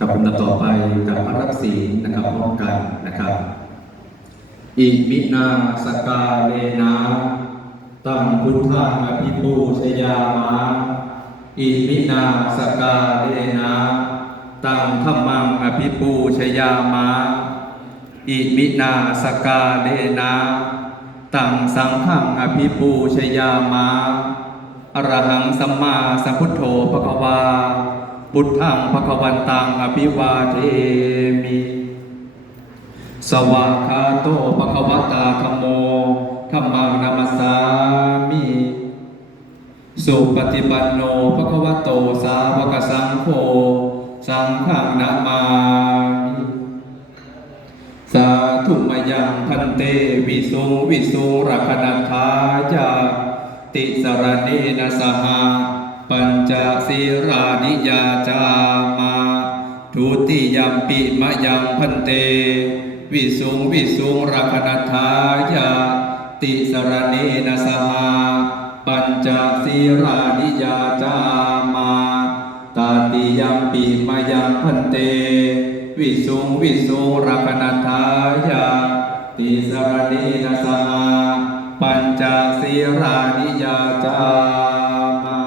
กับลำดับต่อไปกับพระรับศีลนะครับพร้อมกันนะครับอิมินาสกาเลนะตังพุทธังอภิปูชยามะอิมินาสกาเลนะตังธัมมังอภิปูชยามะอิมินาสกาเลนะตังสังฆังอภิปูชยามะอรหังสัมมาสัมพุทโธภควาพุทธังภควันตังอภิวาเทมิสวากขาโตภควตาธัมโมธัมมังนัมสสามิสุปฏิปันโนภควโตสาวกสังโฆสังฆังนะมามิสาธุมยังพันเตวิสุงรักนัทธายาติสรเนนะสหาปัญจศีรานิยาจามาทุติยัมปิมะยังพันเตวิสุงรักนัทธายาติสรเนนะสหาปัญจศีรานิยาจามาตาติยัมปิมะยังพันเตวิสุงรักนัทธายาติสรเนนะสหาปัญจศีรานิยาจามา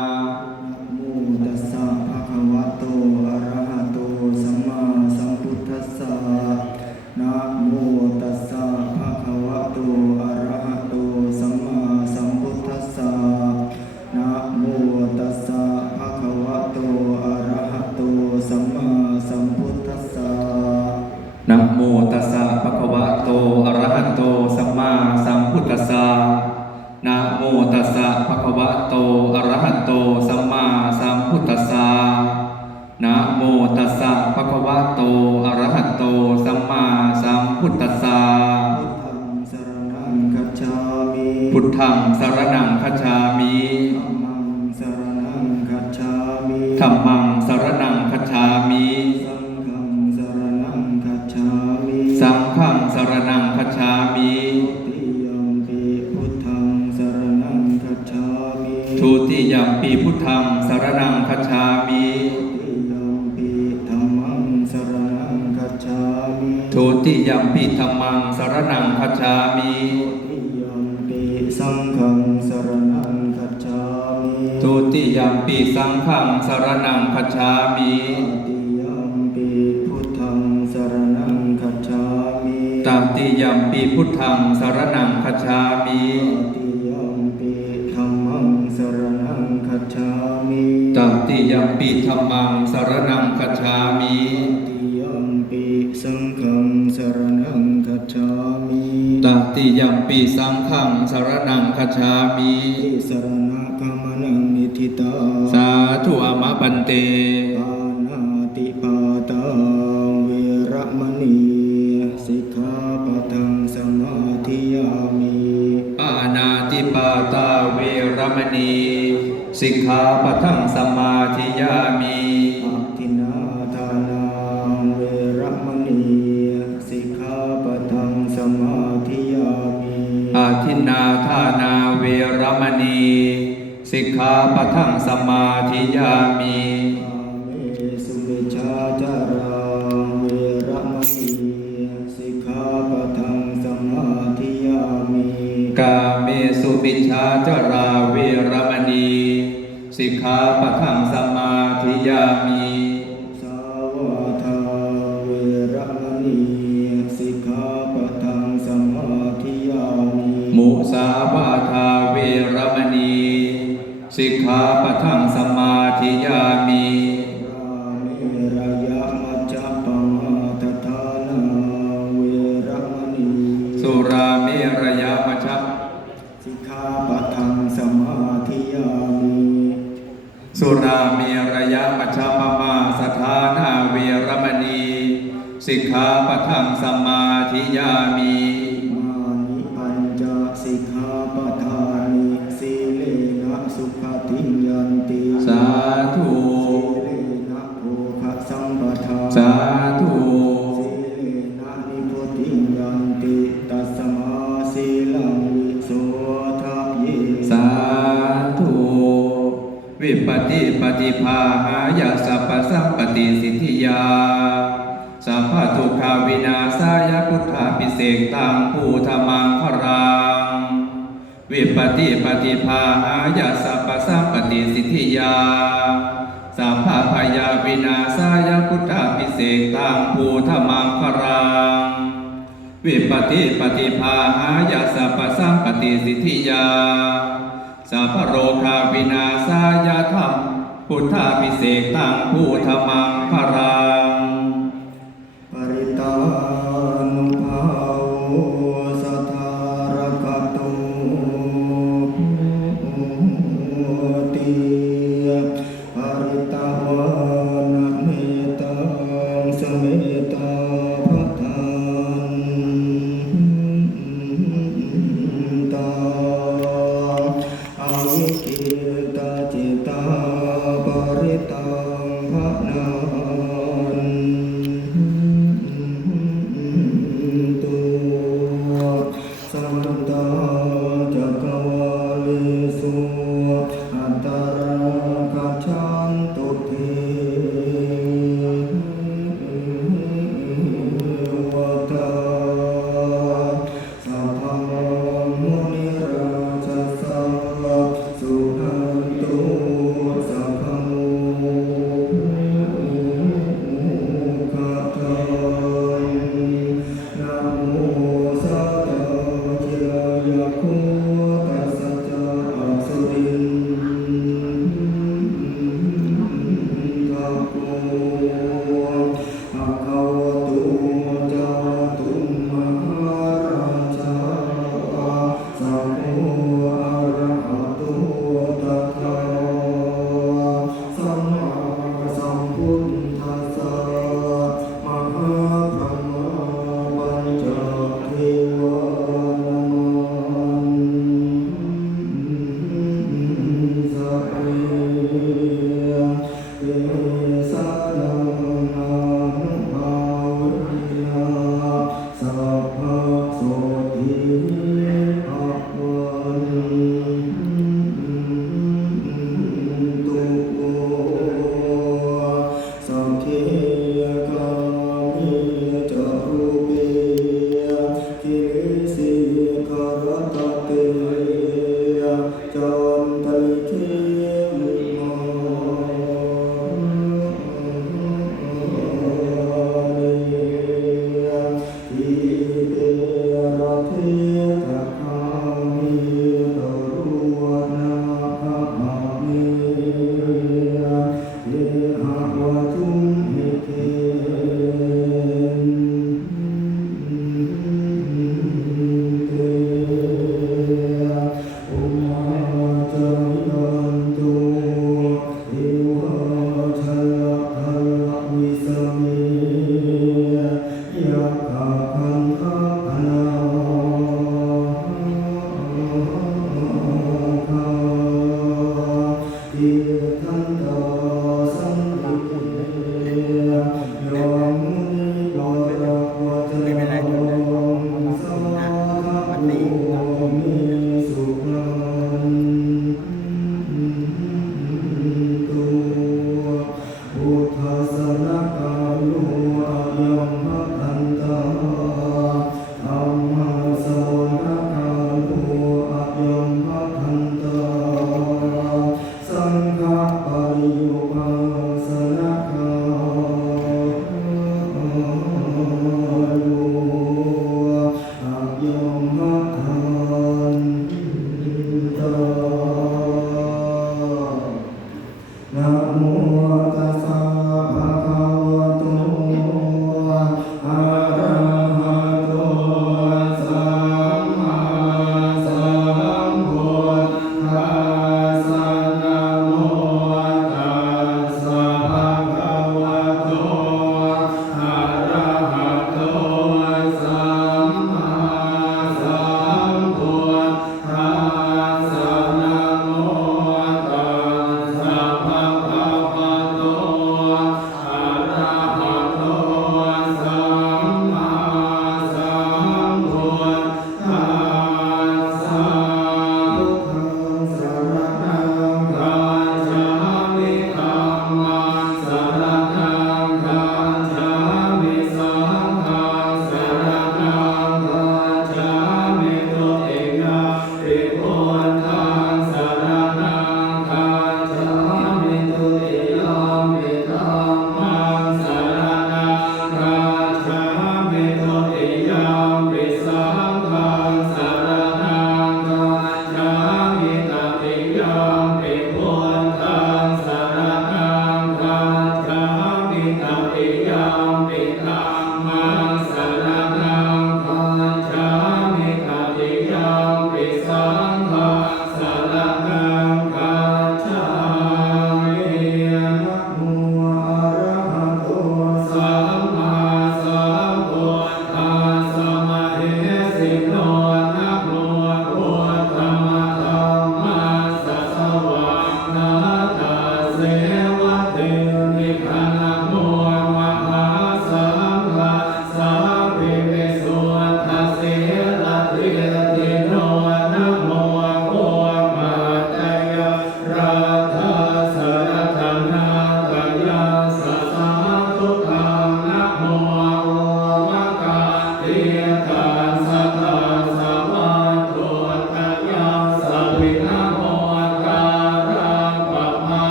นะโมตัสสะภะคะวะโตอะระหะโตสัมมาสัมพุทธัสสะนะโมตัสสะภะคะวะโตอะระหะโตสัมมาสัมพุทธัสสะนะโมตัสสะภะคะวะโตอะระหะโตสัมมาสัมพุทธัสสะพุทธังสรณังคัจฉามิธัมมังสรณังคัจฉามิสังฆังสรณังคัจฉามิทุติยัมปิพุทธังสรณังคัจฉามิทุติยัมปิธัมมังสรณังคัจฉามิสังฆังสรณังคัจฉามิทุติยัมปิสังฆังสรณังคัจฉามิตติยัมปิพุทธังสรณังคัจฉามิตติยัมปิธัมมังสรณังคัจฉามิตติยัมปิสังฆังสรณังคัจฉามิสรณะกัมมนังนิธิตาสาธุอามะปันเตปานาติปาตาเวรมณีสิกขาปะทังสมาธิยามิปานาติปาตาเวรมณีสิกขาปะทังสมาธิยามิอัตถินาทานาเวรมณีสิกขาปะทังสมาธิยามิอาทินนาทานาเวรมณีสิกขาปะทังสมาธิยามิสุมิชาจาราเวรมณีสิกขาปะทังสมาธิยามิกาเมสุมิชาจาราเวรมณีสิกขาปะทังสมาธิยามิสาวาทาเวรมณีสิกขาปะทังสมาธิยามิมุสาวาทาเวรมณีสิกขาปะทังสมาธิยามิราเมรยะมัจจปมาทฐานาเวรมณีสุราเมรยะมัจจสิกขาปะทังสมาธิยามิสุราเมรยะมัจจปมาสถานาเวรมณีสิกขาปะทังสมาธิยามิมานิปัญจสิกขาปะทานิสีเลนะสุขติยันติสาธุสีเลนะโภคสัมปทาสาธุสีเลนะนิพุติยันติตัสมาสีลังวิโสทะเยสาธุวิปติปฏิภาหายาสัพพสัมปติสิทธิยา พทุกขาวินาศายพุทธาภิเศกตังภูธมังครังวิปติปฏิภาหายาสัพพสัมปติสิทธิยาสัพพพยาวินาศายพุทธาภิเศกตังภูธมังครังวิปติปฏิภาหายาสัพพสัมปติสิทธิยาสัพพโรคาวินาศายธรรมพุทธาภิเศกตังภูธมังครัง ปริตานุภาโวสัทธารกตุติปริตาวานะเมตังสเมตาภัทธันตาอาวิกิตาจิตาปริตังภะนันตุสัมตาจักวาลิสุอัตตากัจฉันตุเทวตาสัพพะมุนิราชสัพพะสุขันตุสัพพะโมขะทังนะโมสัตตะจิรายะโคตัสสะจาอัสสุรินทะโกอะคะวะโตจาตุมหาราชาสัพโพอะระหะโตตัสสะสัมมาสัมพุทธัสสะมหาพรหมาปัญจเทวานัมสัพเพเตสะนังนานุภาเวนะสัพพะโสติภะวันตุโกสัพเพกามิจารุเปกิริสิขารตเตจันทลิเขมิมาทิเตระเทตะคามิตรุวนาคหามิเยหะวะทุมหิเตอุมาจายันตุเทวาชลภลวิสเมยะคาคันทะพนาคาติทันตาสันติโยมุนิวาระวะจนะโมสาธาโมมิสุขันตุพุทธัสสะนะกาโลอะยัมภะคันตาธัมมาสวนะกาโลอะยัมภะคันตาสังฆะปริโยปัสสนะกาโลอะยัมภะคันตานะโมตัสสะภะคะวะ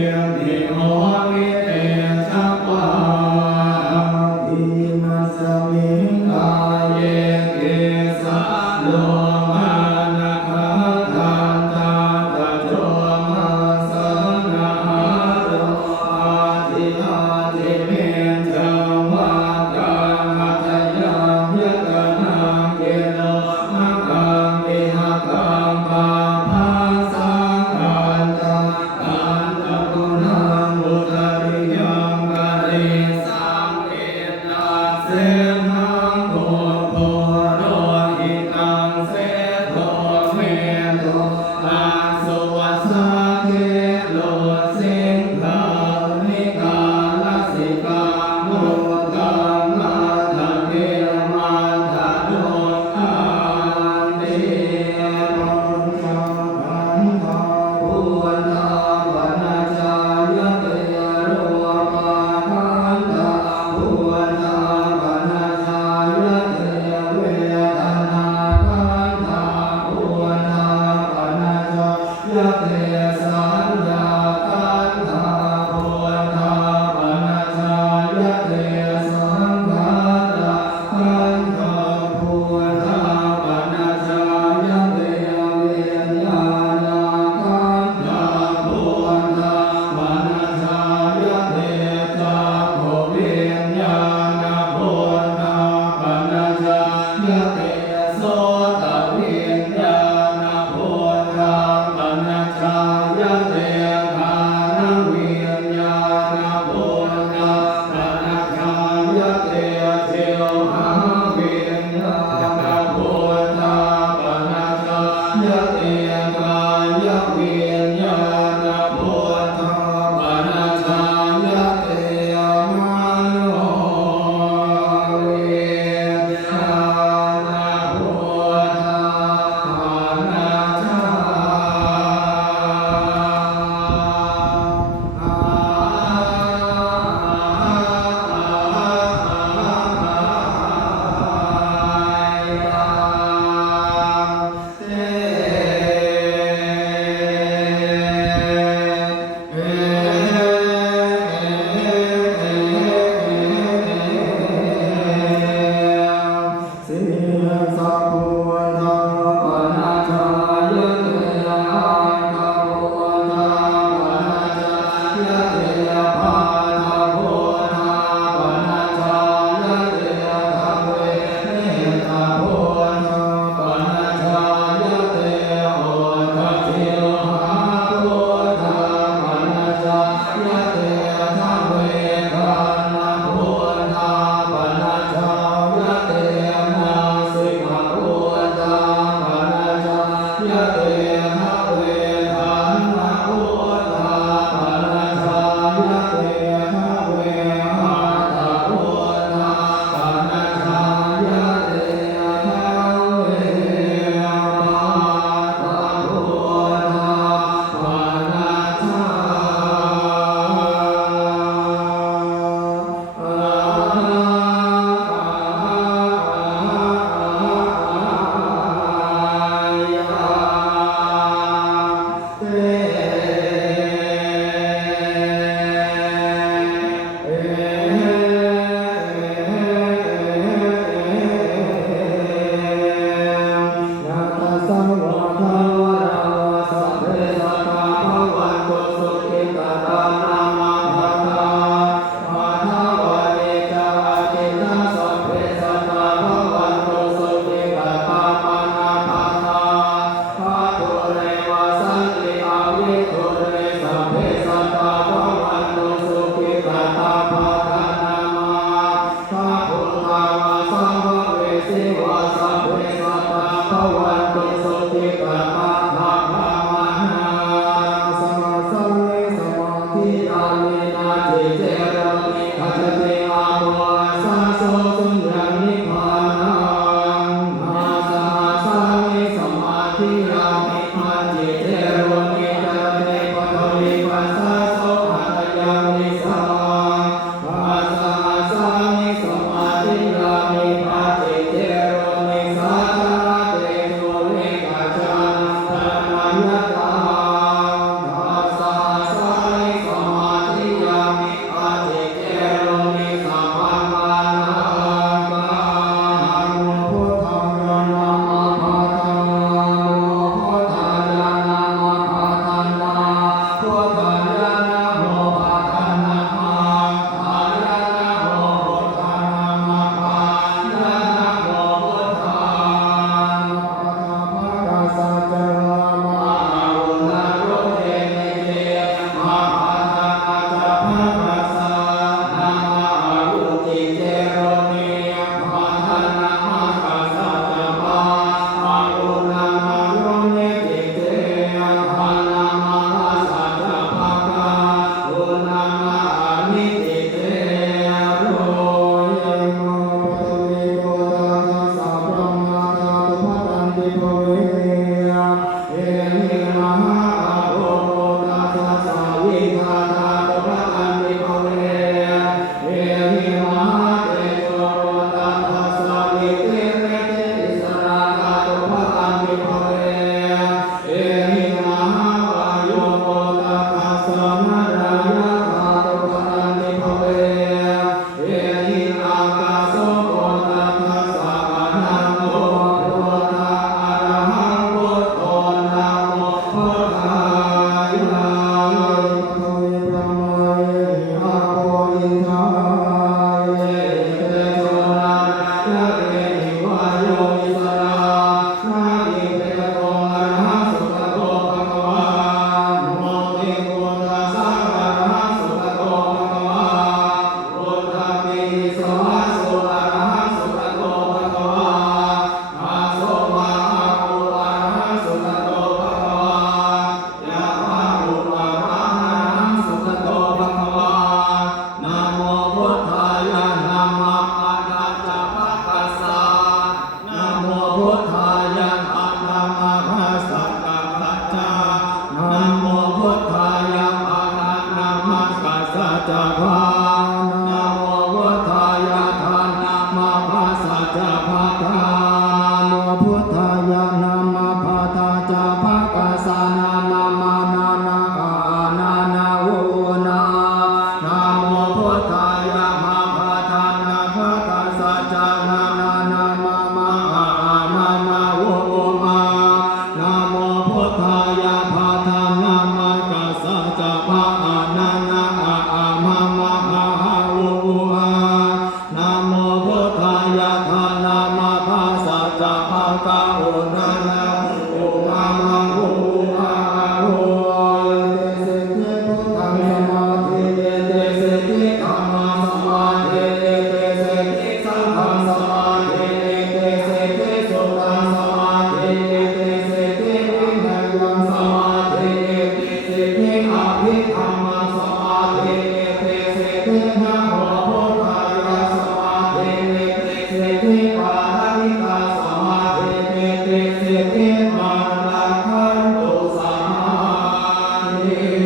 นิโอวิเตชัพพาอิมัสสมิงกายเยเกสะโลมานะคาทันตาตะโจมาสังนาโรอาทิอาทิเมนจังวัดกังอัตยังยะกะนังเกโลมะกังวิหกังปาภาสังกันตะกันตะกุณา จพานะโมพุทธายะธานะมาภาสัจพะทานะโมพุทธายะนะมาภาตาจภะกสานะมามานานาอานานาโวนานะโมพุทธายะมาภาทานะภะกสัจนานานามามาอามามาโวมานะโมพุทธายะภาทานะมากสัจภะอานานาอามามาอาโวอานะโมพุทธายะธานะมาภาสัจภะกะโอนานาโอมามาโวอาโวเตสิกิพุทธังสมาธิเตสิกิธัมมังสมาธิเตสิกิสังฆังสมาธิเตสิกิสุตังสมาธิเตสิกิวินัยยังสมาธิเตสิกิอภิธรรมังสมาธิเตสิกินะโมพุทธายะสมาธิเตสิกิปารามิตาสมาธิเตสิกิมานังคันตุสมาธิ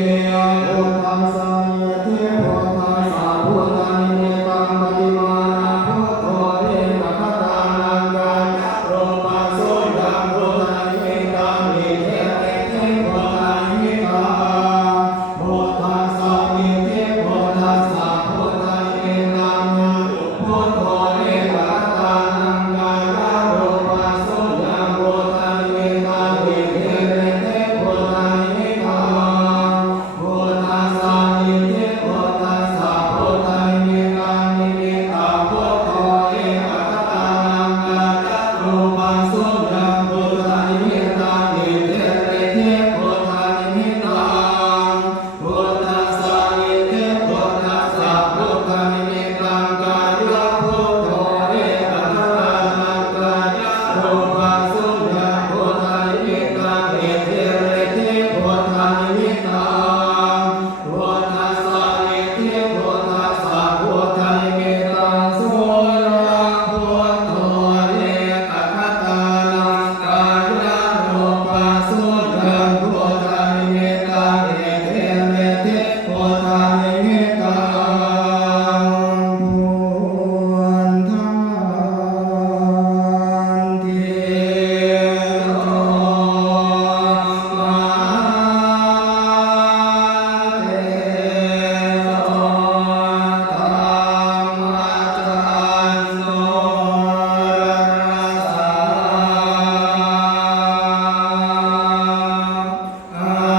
พุทธังสายเทพุทธังสาพุทธังเนตังปฏิมานาพุทโธเรนะคตานังกายโรมาโสยังพุทธังเอตังนิเทเทพุทธังนิตาพุทธังสามิเทพุทธังสาพุทธังเอตังพุทโธเรนะคตานังกายโรมาโสยังพุทธังเอตังนิเทเทพุทธังนิตาพุทธังสามิเทพุทธังสาพุทธังเอตังนิเทตังพุทโธเรนะคตานังกายโรมาโสยังพุทธังเอตังนิเทเทพุทธังนิตาพุทธังสามิเทพุทธังสาพุทธังเอตังกายพุทโธเรนะคตานังกายโรมาโสยังพุทธังเอตังนิเทเทพุทธังนิตาพุทธังสามิเทพุทธังสาพุทธังเอตังโสยังพุทโธเรนะคตานังกายโรมาโสยังพุทธังเอตังนิเทเทพุทธังนิตังพุทธังทิโตมาเตโตธัมมาจันโนรสาอา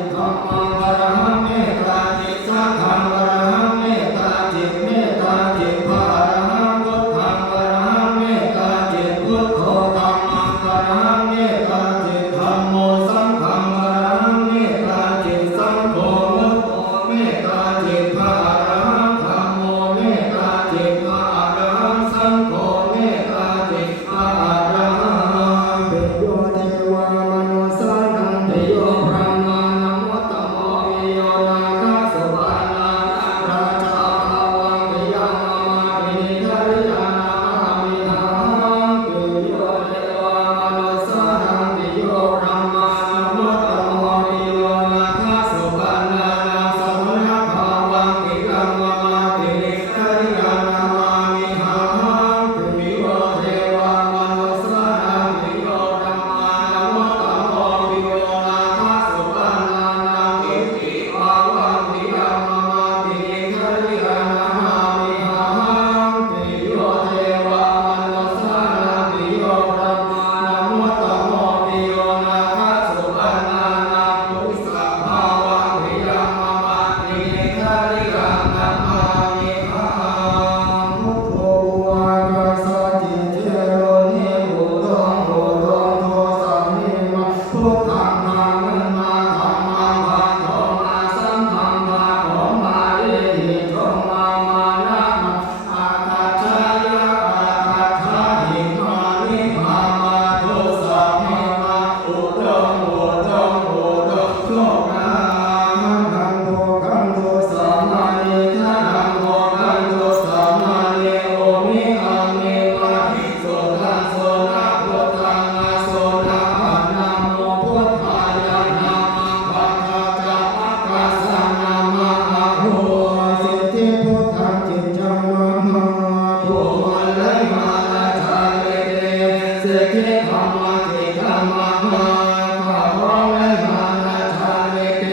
ตธัมมังวรหังเมตตาจิตสังฆังวรหังเมตตาจิตเมตตาจิตพระอรหังพุทธังวรหังเมตตาจิตพุทโธธัมมังวรหังเมตตาจิตธัมโมสังฆังวรหังเมตตาจิตสังโฆมุตโตเมตตาจิตพระอรหังธัมโมเมตตาจิตพระอรหังสังโฆเมตตาจิตพระอรหังเปโยเทวามนุสานังเปโยพระมานังวัตตโมปิโยนาคสุวรรณาราชาภาวังเปยังมามาปินิทาริยานามามิหังเปโยเทวามนุสานังเปโยพระมานังวัตตโมปิโยนาคสุวรรณานาสมุนภาวังเปยังมามาปินิทาริยานามามิหังเปโยเทวามนุสานังเปโยพระมานังวัตตโมปิโยนาคสุวรรณานาอิติภาวังเปยังมามาปินิทาริยานามามิหังเปโยเทวามนุสานังเปโยพระมานังวัตตโมปิโยนาคสุวรรณานาปุริสภาวังเปยังมามาปินิทาริยานามามิหังพุทโธวาสสจิเจโรนิพุทธังพุทธังโทสัมมิมาพุทธังนามัมมาธัมมังภาโทมาสังฆังภาโทมาเอหิโทมามานะมาอาคาชายะอาคาชาหิมานิมามาโทสัมมิมาอุดมอุดมอุดมโชคนาคังโทคังโทสัมมานิทานังโทคังโทสัมมานิโอมิอังเมวะหิโสทังโสนะพุทธังอาโสนะอะนะโมพุทธายะนะมังปัฏฐาจามัคคะสะนะมะอะโหสิทธิพุทธังจิตจังมะมะภูมันไหลมาละชาเลเดสิทธิธรรมะจิตธัมมะมะข้าพร้อมไหลมาละชาเลเด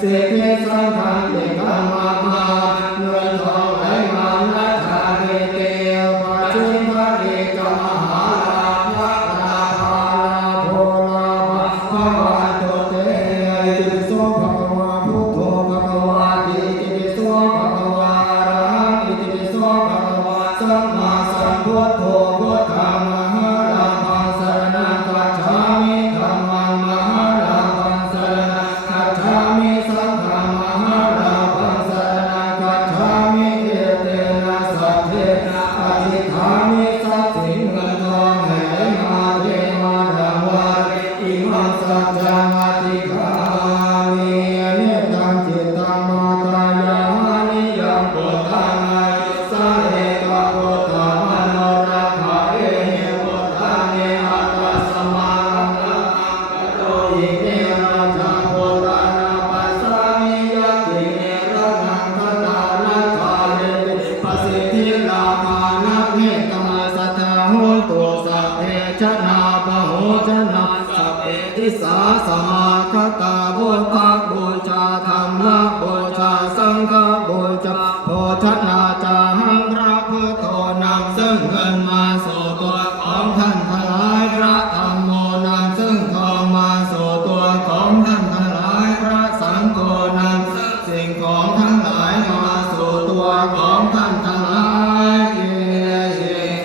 สิทธิสังฆังจิตธัมมะ